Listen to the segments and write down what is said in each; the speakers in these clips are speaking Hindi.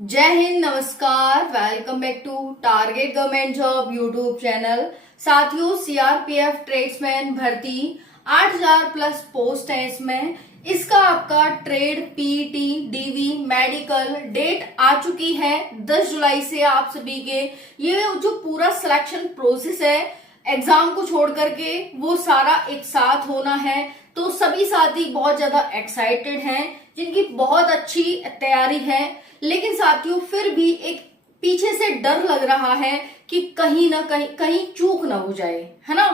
जय हिंद, नमस्कार। Welcome back to target government job YouTube channel. साथियों, सीआरपीएफ ट्रेड्समैन भर्ती 8000 प्लस पोस्ट है इसमें। इसका आपका trade, PT, DV, medical date आ चुकी है 10 जुलाई से। आप सभी के ये जो पूरा सिलेक्शन प्रोसेस है एग्जाम को छोड़ करके वो सारा एक साथ होना है। तो सभी साथी बहुत ज्यादा एक्साइटेड हैं, जिनकी बहुत अच्छी तैयारी है। लेकिन साथियों फिर भी एक पीछे से डर लग रहा है कि कहीं ना कहीं चूक ना हो जाए, है ना।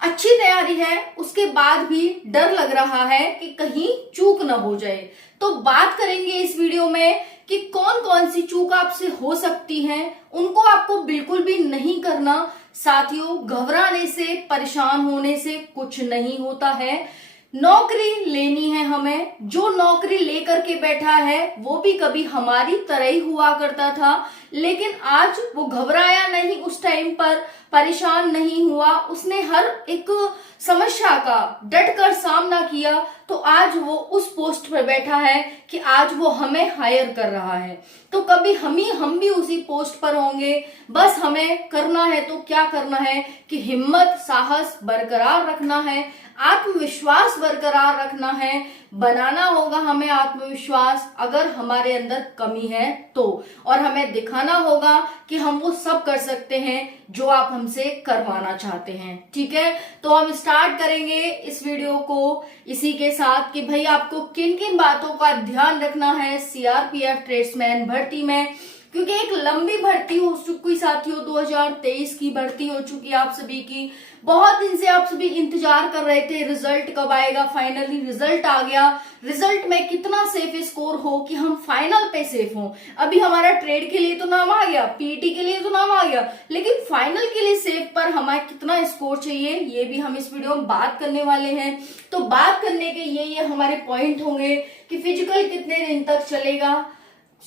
अच्छी तैयारी है उसके बाद भी डर लग रहा है कि कहीं चूक ना हो जाए। तो बात करेंगे इस वीडियो में कि कौन कौन सी चूक आपसे हो सकती है, उनको आपको बिल्कुल भी नहीं करना। साथियों, घबराने से, परेशान होने से कुछ नहीं होता है। नौकरी लेनी है हमें। जो नौकरी लेकर के बैठा है वो भी कभी हमारी तरह ही हुआ करता था, लेकिन आज वो घबराया नहीं, उस टाइम पर परेशान नहीं हुआ। उसने हर एक समस्या का डटकर सामना किया, तो आज वो उस पोस्ट पर बैठा है कि आज वो हमें हायर कर रहा है। तो कभी हम भी उसी पोस्ट पर होंगे। बस हमें करना है तो क्या करना है कि हिम्मत, साहस बरकरार रखना है, आत्मविश्वास बरकरार रखना है। बनाना होगा हमें आत्मविश्वास, अगर हमारे अंदर कमी है तो। और हमें दिखाना होगा कि हम वो सब कर सकते हैं जो आप हमसे करवाना चाहते हैं। ठीक है, तो हम स्टार्ट करेंगे इस वीडियो को इसी के साथ कि भाई आपको किन किन बातों का ध्यान रखना है सीआरपीएफ ट्रेड्समैन भर्ती में। क्योंकि एक लंबी भर्ती हो चुकी साथियों, 2023 की भर्ती हो चुकी आप सभी की। बहुत दिन से आप सभी इंतजार कर रहे थे रिजल्ट कब आएगा। फाइनली रिजल्ट आ गया। रिजल्ट में कितना सेफ स्कोर हो कि हम फाइनल पे सेफ हो। अभी हमारा ट्रेड के लिए तो नाम आ गया, पीटी के लिए तो नाम आ गया, लेकिन फाइनल के लिए सेफ पर हमारा कितना स्कोर चाहिए ये भी हम इस वीडियो में बात करने वाले हैं। तो बात करने के ये हमारे पॉइंट होंगे कि फिजिकल कितने दिन तक चलेगा,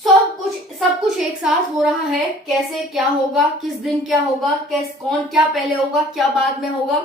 सब कुछ एक साथ हो रहा है, कैसे क्या होगा, किस दिन क्या होगा, कौन क्या पहले होगा, क्या बाद में होगा।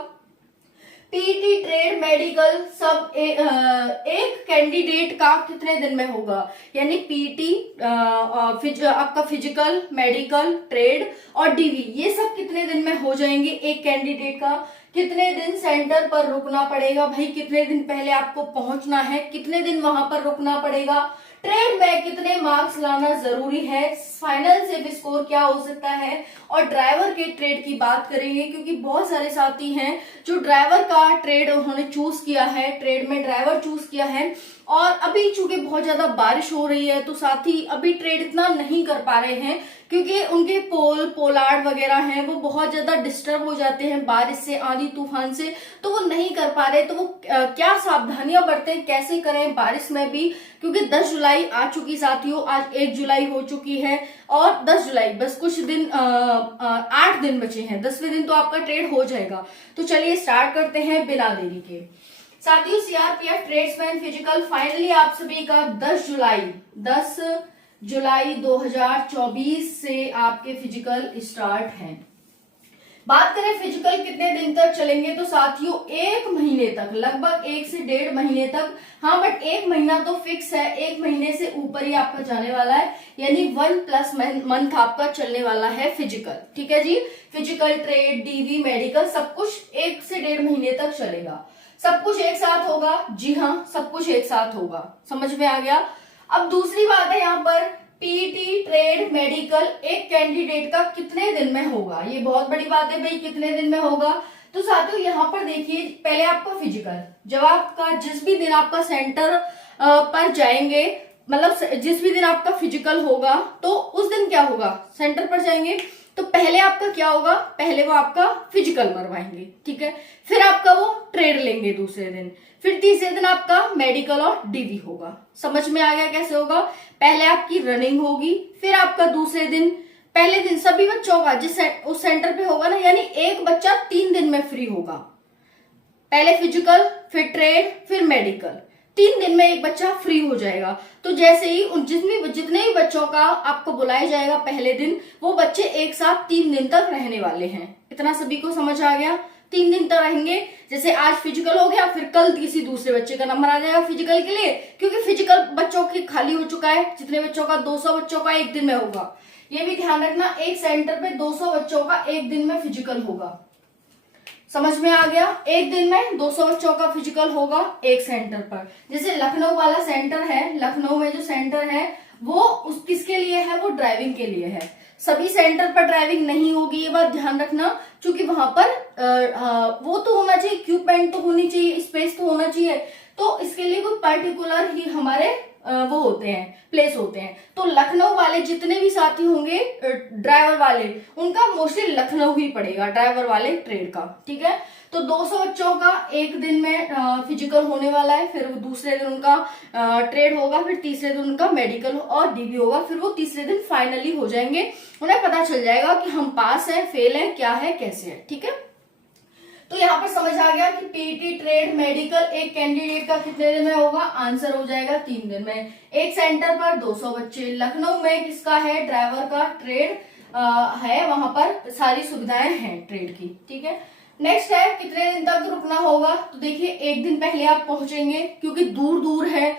पीटी, ट्रेड, मेडिकल सब एक कैंडिडेट का कितने दिन में होगा, यानी पीटी, आपका फिजिकल, मेडिकल, ट्रेड और डीवी, ये सब कितने दिन में हो जाएंगे एक कैंडिडेट का। कितने दिन सेंटर पर रुकना पड़ेगा, भाई कितने दिन पहले आपको पहुंचना है, कितने दिन वहां पर रुकना पड़ेगा। ट्रेड में कितने मार्क्स लाना जरूरी है, फाइनल सेफ स्कोर क्या हो सकता है। और ड्राइवर के ट्रेड की बात करेंगे, क्योंकि बहुत सारे साथी हैं जो ड्राइवर का ट्रेड उन्होंने चूज किया है, ट्रेड में ड्राइवर चूज किया है। और अभी चूंकि बहुत ज्यादा बारिश हो रही है तो साथी अभी ट्रेड इतना नहीं कर पा रहे हैं, क्योंकि उनके पोलार्ड वगैरह हैं वो बहुत ज्यादा डिस्टर्ब हो जाते हैं बारिश से, आंधी तूफान से, तो वो नहीं कर पा रहे। तो वो क्या सावधानियां बरतें, कैसे करें बारिश में भी, क्योंकि 10 जुलाई आ चुकी साथियों, आज 1 जुलाई हो चुकी है और 10 जुलाई बस कुछ दिन 8 दिन बचे हैं, 10वें दिन तो आपका ट्रेड हो जाएगा। तो चलिए स्टार्ट करते हैं बिना देरी के। साथियों, सीआरपीएफ ट्रेड्समैन फिजिकल फाइनली आप सभी का 10 जुलाई 2024 से आपके फिजिकल स्टार्ट हैं। बात करें फिजिकल कितने दिन तक चलेंगे, तो साथियों 1 महीने तक, लगभग 1 से 1.5 महीने तक। हाँ, बट 1 महीना तो फिक्स है, 1 महीने से ऊपर ही आपका जाने वाला है, यानी 1+ मंथ आपका चलने वाला है फिजिकल। ठीक है जी, फिजिकल, ट्रेड, डीवी, मेडिकल सब कुछ 1 से 1.5 महीने तक चलेगा। सब कुछ एक साथ होगा, जी हाँ, सब कुछ एक साथ होगा। समझ में आ गया। अब दूसरी बात है यहाँ पर, पीटी, ट्रेड, मेडिकल एक कैंडिडेट का कितने दिन में होगा, ये बहुत बड़ी बात है भाई, कितने दिन में होगा। तो साथियों यहाँ पर देखिए, पहले आपका फिजिकल, जब आपका जिस भी दिन आपका सेंटर पर जाएंगे, मतलब जिस भी दिन आपका फिजिकल होगा, तो उस दिन क्या होगा, सेंटर पर जाएंगे तो पहले आपका क्या होगा, पहले वो आपका फिजिकल मरवाएंगे। ठीक है, फिर आपका वो ट्रेड लेंगे दूसरे दिन, फिर तीसरे दिन आपका मेडिकल और डीवी होगा। समझ में आ गया कैसे होगा। पहले आपकी रनिंग होगी, फिर आपका दूसरे दिन, पहले दिन सभी बच्चों का जिस उस सेंटर पे होगा ना, यानी एक बच्चा 3 दिन में फ्री होगा। पहले फिजिकल, फिर ट्रेड, फिर मेडिकल, 3 दिन में एक बच्चा फ्री हो जाएगा। तो जैसे ही जितने भी बच्चों का आपको बुलाया जाएगा पहले दिन, वो बच्चे एक साथ 3 दिन तक रहने वाले हैं। इतना सभी को समझ आ गया। 3 दिन तक रहेंगे। जैसे आज फिजिकल हो गया, फिर कल किसी दूसरे बच्चे का नंबर आ जाएगा फिजिकल के लिए, क्योंकि फिजिकल बच्चों की खाली हो चुका है। जितने बच्चों का 200 बच्चों का एक दिन में होगा, ये भी ध्यान रखना, एक सेंटर पे 200 बच्चों का एक दिन में फिजिकल होगा। समझ में आ गया, एक दिन में 200 बच्चों का फिजिकल होगा एक सेंटर पर। जैसे लखनऊ वाला सेंटर है, लखनऊ में जो सेंटर है वो उस किसके लिए है, वो ड्राइविंग के लिए है। सभी सेंटर पर ड्राइविंग नहीं होगी, ये बात ध्यान रखना, क्योंकि वहां पर वो तो होना चाहिए, इक्विपमेंट तो होनी चाहिए, स्पेस तो होना चाहिए। तो इसके लिए कोई पर्टिकुलर ही हमारे वो होते हैं, प्लेस होते हैं। तो लखनऊ वाले जितने भी साथी होंगे ड्राइवर वाले, उनका मोस्टली लखनऊ ही पड़ेगा, ड्राइवर वाले ट्रेड का, ठीक है। तो 200 बच्चों का एक दिन में फिजिकल होने वाला है, फिर दूसरे दिन उनका ट्रेड होगा, फिर तीसरे दिन उनका मेडिकल और डीबी होगा, फिर वो तीसरे दिन फाइनली हो जाएंगे। उन्हें पता चल जाएगा कि हम पास है, फेल है, क्या है, कैसे है, ठीक है। तो यहाँ पर समझ आ गया कि पीटी ट्रेड मेडिकल एक कैंडिडेट का कितने दिन में होगा, आंसर हो जाएगा 3 दिन में। एक सेंटर पर 200 बच्चे, लखनऊ में किसका है, ड्राइवर का ट्रेड है, वहां पर सारी सुविधाएं हैं ट्रेड की, ठीक है। नेक्स्ट है कितने दिन तक रुकना होगा, तो देखिए एक दिन पहले आप पहुंचेंगे, क्योंकि दूर दूर है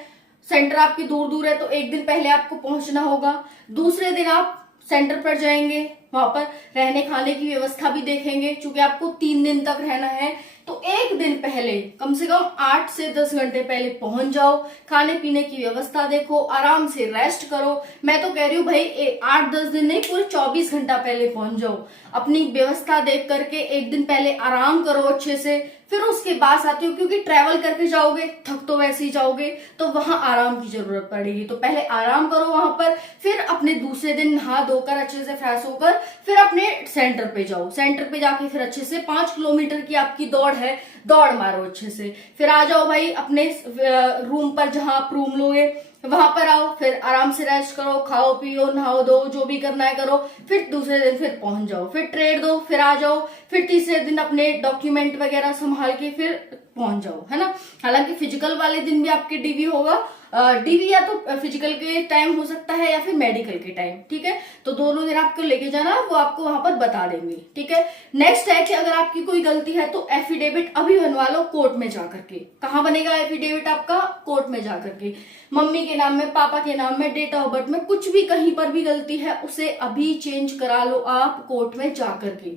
सेंटर, आपकी दूर दूर है, तो एक दिन पहले आपको पहुंचना होगा। दूसरे दिन आप सेंटर पर जाएंगे, वहां पर रहने खाने की व्यवस्था भी देखेंगे, क्योंकि आपको 3 दिन तक रहना है। तो एक दिन पहले, कम से कम 8 से 10 घंटे पहले पहुंच जाओ, खाने पीने की व्यवस्था देखो, आराम से रेस्ट करो। मैं तो कह रही हूँ भाई 8-10 दिन नहीं, पूरे 24 घंटा पहले पहुंच जाओ। अपनी व्यवस्था देख करके एक दिन पहले आराम करो अच्छे से, फिर उसके बाद आते हो, क्योंकि ट्रैवल करके जाओगे, थक तो वैसे ही जाओगे, तो वहां आराम की जरूरत पड़ेगी। तो पहले आराम करो वहां पर, फिर अपने दूसरे दिन नहा धोकर अच्छे से फ्रेश होकर फिर अपने सेंटर पे जाओ। सेंटर पे जाके फिर अच्छे से 5 किलोमीटर की आपकी दौड़ है, दौड़ मारो अच्छे से, फिर आ जाओ भाई अपने रूम पर, जहां आप रूम लोगे वहां पर आओ, फिर आराम से रेस्ट करो, खाओ पियो, नहाओ दो, जो भी करना है करो, फिर दूसरे दिन फिर पहुंच जाओ, फिर ट्रेड दो, फिर आ जाओ, फिर तीसरे दिन अपने डॉक्यूमेंट वगैरह संभाल के फिर पहुंच जाओ, है ना। हालांकि फिजिकल वाले दिन भी आपके डीवी होगा, डीवी या तो फिजिकल के टाइम हो सकता है या फिर मेडिकल के टाइम, ठीक है। तो दोनों दिन आपको लेके जाना, वो आपको वहां पर बता देंगे, ठीक है। नेक्स्ट है कि अगर आपकी कोई गलती है तो एफिडेविट अभी बनवा लो कोर्ट में जाकर के। कहाँ बनेगा एफिडेविट आपका, कोर्ट में जाकर के। मम्मी के नाम में, पापा के नाम में, डेट ऑफ बर्थ में कुछ भी कहीं पर भी गलती है उसे अभी चेंज करा लो आप कोर्ट में जाकर के।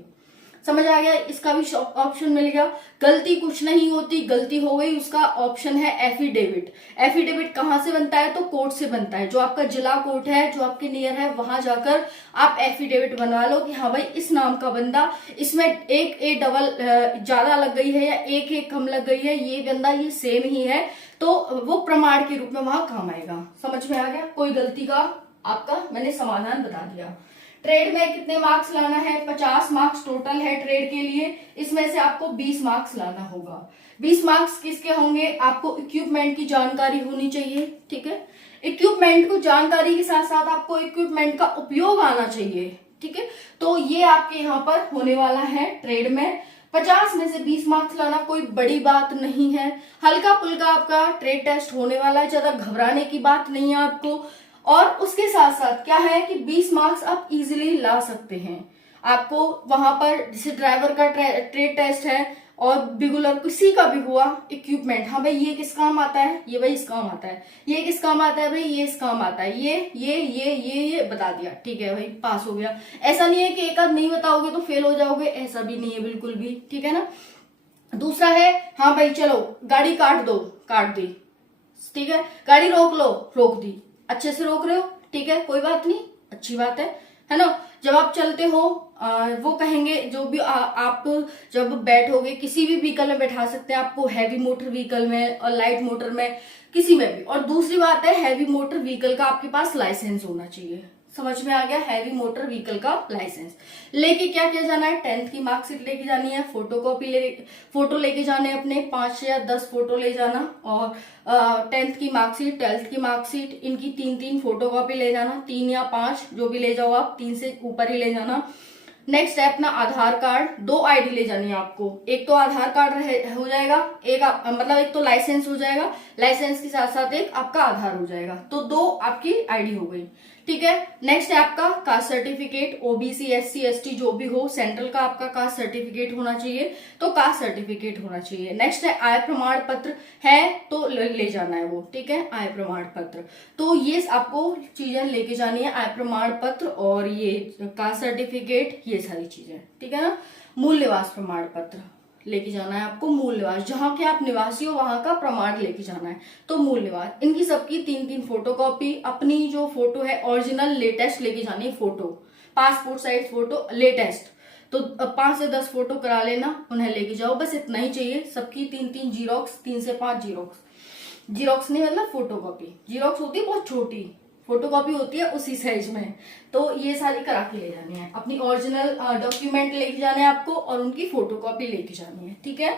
समझ आ गया, इसका भी ऑप्शन मिल गया। गलती कुछ नहीं होती, गलती हो गई उसका ऑप्शन है एफिडेविट। एफिडेविट कहाँ से बनता है, तो कोर्ट से बनता है। जो आपका जिला कोर्ट है, जो आपके नियर है, वहां जाकर आप एफिडेविट बनवा लो कि हाँ भाई इस नाम का बंदा, इसमें एक ए डबल ज्यादा लग गई है या एक एक कम लग गई है, ये बंदा ये सेम ही है, तो वो प्रमाण के रूप में वहां काम आएगा। समझ में आ गया, कोई गलती का आपका मैंने समाधान बता दिया। ट्रेड में कितने मार्क्स लाना है, 50 मार्क्स टोटल है ट्रेड के लिए, इसमें से आपको 20 मार्क्स लाना होगा। 20 मार्क्स किसके होंगे, आपको इक्विपमेंट की जानकारी होनी चाहिए, ठीक है। इक्विपमेंट को जानकारी के साथ साथ आपको इक्विपमेंट का उपयोग आना चाहिए, ठीक है। तो ये आपके यहाँ पर होने वाला है ट्रेड में। 50 में से 20 मार्क्स लाना कोई बड़ी बात नहीं है, हल्का फुल्का आपका ट्रेड टेस्ट होने वाला है, ज्यादा घबराने की बात नहीं है आपको। और उसके साथ साथ क्या है कि 20 मार्क्स आप इजीली ला सकते हैं। आपको वहां पर जैसे ड्राइवर का ट्रेड टेस्ट है और बिगुलर किसी का भी हुआ, इक्विपमेंट, हाँ भाई ये किस काम आता है, ये भाई इस काम आता है, ये किस काम आता है भाई, ये इस काम आता है, ये बता दिया, ठीक है भाई पास हो गया। ऐसा नहीं है कि एक आध नहीं बताओगे तो फेल हो जाओगे, ऐसा भी नहीं है बिल्कुल भी, ठीक है ना। दूसरा है, हाँ भाई चलो गाड़ी काट दो, काट दी, ठीक है। गाड़ी रोक लो, रोक दी, अच्छे से रोक रहे हो, ठीक है, कोई बात नहीं, अच्छी बात है ना। जब आप चलते हो वो कहेंगे, जो भी आप जब बैठोगे किसी भी व्हीकल में बैठा सकते हैं आपको, हैवी मोटर व्हीकल में और लाइट मोटर में, किसी में भी। और दूसरी बात है, हैवी मोटर व्हीकल का आपके पास लाइसेंस होना चाहिए। समझ में आ गया, हैवी मोटर व्हीकल का लाइसेंस लेके क्या किया जाना है, 10th की मार्कशीट लेके जानी है, फोटो लेके जाने अपने 5 या 10 फोटो ले जाना, और 10th की मार्कशीट, 12th की मार्कशीट, इनकी 3-3 फोटो कॉपी ले जाना, 3 या 5 जो भी ले जाओ आप, 3 से ऊपर ही ले जाना। नेक्स्ट है अपना आधार कार्ड। 2 आईडी ले जानी है आपको, एक तो आधार कार्ड हो जाएगा, एक मतलब एक तो लाइसेंस हो जाएगा, लाइसेंस के साथ साथ एक आपका आधार हो जाएगा, तो 2 आपकी आईडी हो गई। ठीक है। नेक्स्ट है आपका caste certificate, OBC SC ST जो भी हो, सेंट्रल का आपका कास्ट सर्टिफिकेट होना चाहिए, तो कास्ट सर्टिफिकेट होना चाहिए। नेक्स्ट है आय प्रमाण पत्र है तो ले जाना है वो। ठीक है, आय प्रमाण पत्र, तो ये आपको चीजें लेके जानी है, आय प्रमाण पत्र और ये कास्ट सर्टिफिकेट, ये सारी चीजें। ठीक है ना। मूल निवास प्रमाण पत्र लेके जाना है आपको, मूल निवास जहां के आप निवासी हो वहां का प्रमाण लेके जाना है, तो मूल निवास। इनकी सबकी 3-3 फोटोकॉपी, अपनी जो फोटो है ओरिजिनल लेटेस्ट लेके जानी है, photo passport size photo latest, तो 5 से 10 फोटो करा लेना, उन्हें लेके जाओ, बस इतना ही चाहिए। सबकी 3-3 जीरोक्स, 3 से 5 जीरोक्स, जीरोक्स नहीं मतलब फोटोकॉपी, जीरोक्स होती है बहुत छोटी, फोटोकॉपी होती है उसी साइज में, तो ये सारी करा के ले जानी है। अपनी ओरिजिनल डॉक्यूमेंट लेके जाने हैं आपको और उनकी फोटोकॉपी लेके जानी है। ठीक है,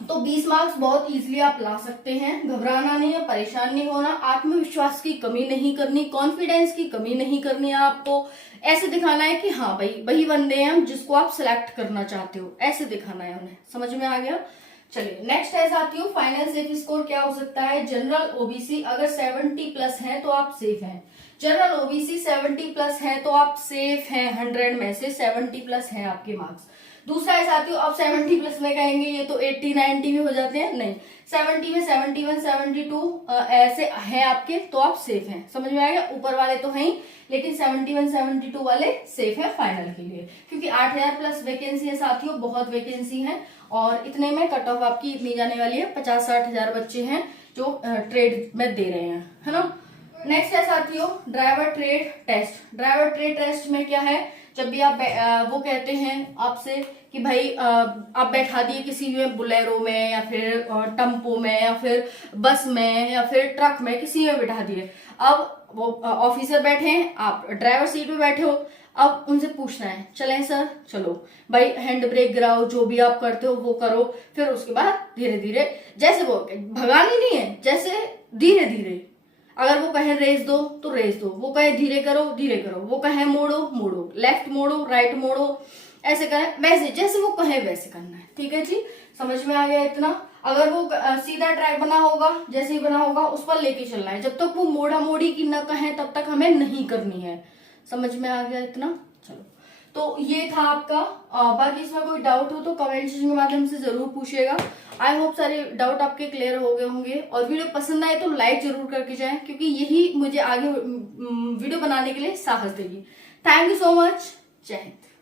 तो 20 मार्क्स बहुत इजीली आप ला सकते हैं, घबराना नहीं है, परेशान नहीं होना, आत्मविश्वास की कमी नहीं करनी, कॉन्फिडेंस की कमी नहीं करनी है आपको। ऐसे दिखाना है कि हाँ भाई वही बंदे हैं हम जिसको आप सिलेक्ट करना चाहते हो, ऐसे दिखाना है उन्हें। समझ में आ गया। चलिए नेक्स्ट है साथियों, फाइनल सेफ स्कोर क्या हो सकता है। जनरल ओबीसी अगर 70 प्लस है तो आप सेफ हैं। जनरल ओबीसी 70 प्लस है तो आप सेफ हैं, 100 में से 70 प्लस है आपके मार्क्स। दूसरा है साथियों, अब 70 प्लस में कहेंगे ये तो 80-90 भी हो जाते हैं, नहीं, 70 में 71 72 ऐसे है आपके, तो आप सेफ हैं। समझ में आएगा। ऊपर वाले तो हैं, लेकिन 71 72 वाले सेफ है फाइनल के लिए, क्योंकि 8000 प्लस वैकेंसी है साथियों, बहुत वैकेंसी है, और इतने में कट ऑफ आपकी इतनी जाने वाली है। 50-60 हजार बच्चे हैं जो ट्रेड में दे रहे हैं, है ना। नेक्स्ट है साथियों driver trade test. Driver trade test में क्या है, जब भी आप वो कहते हैं आपसे कि भाई आप बैठा दिए किसी में, बुलेरो में या फिर टम्पो में या फिर बस में या फिर ट्रक में, किसी में बैठा दिए। अब वो ऑफिसर बैठे हैं, आप ड्राइवर सीट पे बैठे हो, अब उनसे पूछना है चलें सर, चलो भाई, हैंड ब्रेक गिराओ, जो भी आप करते हो वो करो, फिर उसके बाद धीरे धीरे, जैसे वो भगानी नहीं है, जैसे धीरे धीरे, अगर वो कहे रेस दो तो रेस दो, वो कहे धीरे करो धीरे करो, वो कहे मोड़ो मोड़ो, लेफ्ट मोड़ो राइट मोड़ो, ऐसे कहे वैसे, जैसे वो कहे वैसे करना है। ठीक है जी, समझ में आ गया इतना। अगर वो सीधा ट्रैक बना होगा, जैसे ही बना होगा उस पर लेके चलना है, जब तक वो मोड़ा मोड़ी की न कहे तब तक हमें नहीं करनी है। समझ में आ गया इतना। चलो, तो ये था आपका। बाकी इसमें कोई डाउट हो तो कमेंट सेक्शन के माध्यम से जरूर पूछिएगा। आई होप सारे डाउट आपके क्लियर हो गए होंगे, और वीडियो पसंद आए तो लाइक जरूर करके जाएं, क्योंकि यही मुझे आगे वीडियो बनाने के लिए साहस देगी। Thank you so much. जय हिंद।